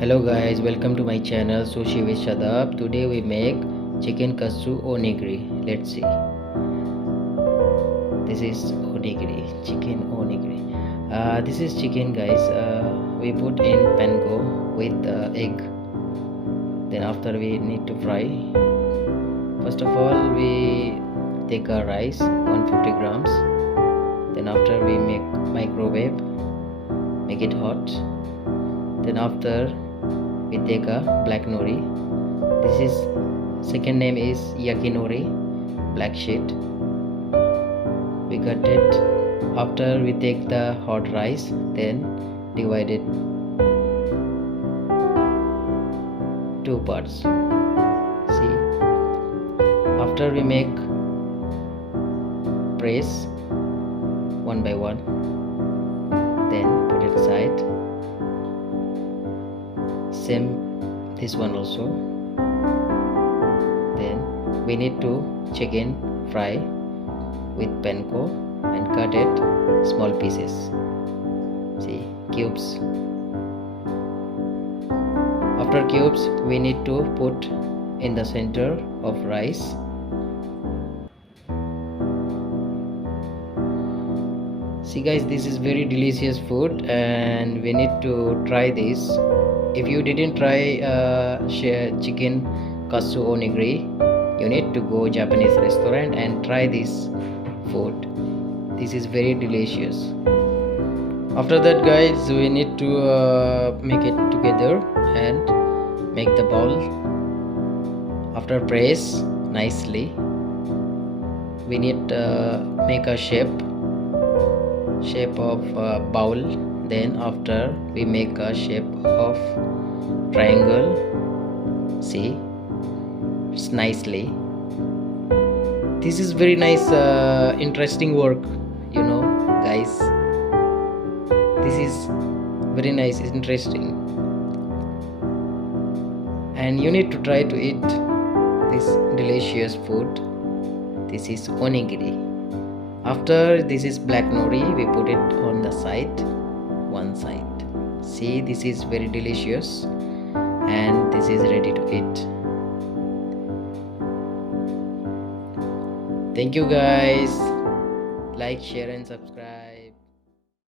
Hello guys, welcome to my channel Sushi with Shadab. Today we make chicken katsu onigiri. Let's see. This is onigiri, chicken onigiri. This is chicken guys. We put in panko with egg. Then after we need to fry. First of all we take a rice 150 grams. Then after we make microwave, make it hot. Then after we take a black nori. This is second name is yakinori, black sheet. We cut it. After we take the hot rice, then divide it two parts. See, after we make press one by one, then put it aside. Same this one also. Then we need to chicken fry with panko and cut it small pieces. See, cubes. After cubes we need to put in the center of rice. See guys, this is very delicious food and we need to try this. If you didn't try chicken katsu onigiri, you need to go Japanese restaurant and try this food. This is very delicious. After that guys, we need to make it together and make the ball. After press nicely, we need make a shape of bowl. Then after we make a shape of triangle. See, it's nicely. This is very nice interesting work, you know guys. This is very nice, interesting, and you need to try to eat this delicious food. This is onigiri. After this is black nori, we put it on the side, one side. See, this is very delicious and this is ready to eat. Thank you guys. Like, share and subscribe.